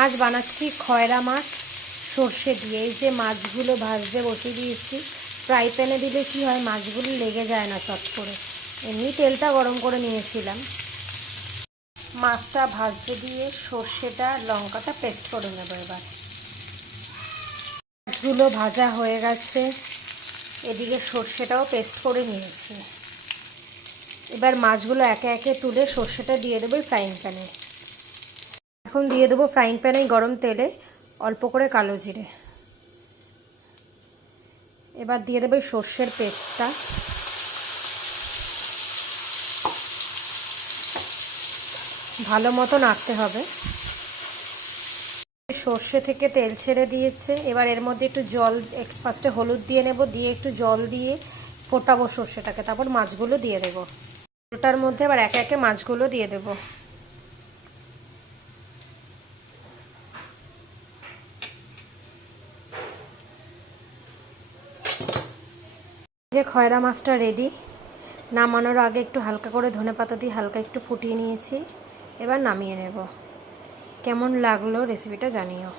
আজ বানাচ্ছি খয়রা মাছ সর্ষে দিয়ে। এই যে মাছগুলো ভাজতে বসিয়ে দিয়েছি। ফ্রাই প্যানে দিলে কি হয়, মাছগুলো লেগে যায় না চট করে। এমনি তেলটা গরম করে নিয়েছিলাম। মাছটা ভাজতে দিয়ে সর্ষেটা লঙ্কাটা পেস্ট করে নেব। এবার মাছগুলো ভাজা হয়ে গেছে, এদিকে সর্ষেটাও পেস্ট করে নিয়েছি। এবার মাছগুলো একে একে তুলে সর্ষেটা দিয়ে দেবো ফ্রাইং প্যানে। এখন দিয়ে দেবো ফ্রাইং প্যানে গরম তেলে অল্প করে কালো জিরে। এবার দিয়ে দেবো সর্ষের পেস্টটা। ভালো মতো নাড়তে হবে। সর্ষে থেকে তেল ছেড়ে দিয়েছে। এবার এর মধ্যে একটু জল, ফার্স্টে হলুদ দিয়ে নেব, দিয়ে একটু জল দিয়ে ফোটাবো সর্ষেটাকে, তারপর মাছগুলো দিয়ে দেবো। ওটার মধ্যে আবার একে একে মাছগুলো দিয়ে দেবো। যে খয়রা মাছটা রেডি। নামানোর আগে একটু হালকা করে ধনেপাতা দিয়ে হালকা একটু ফুটিয়ে নিয়েছি। এবার নামিয়ে নেব। কেমন লাগলো রেসিপিটা জানিও।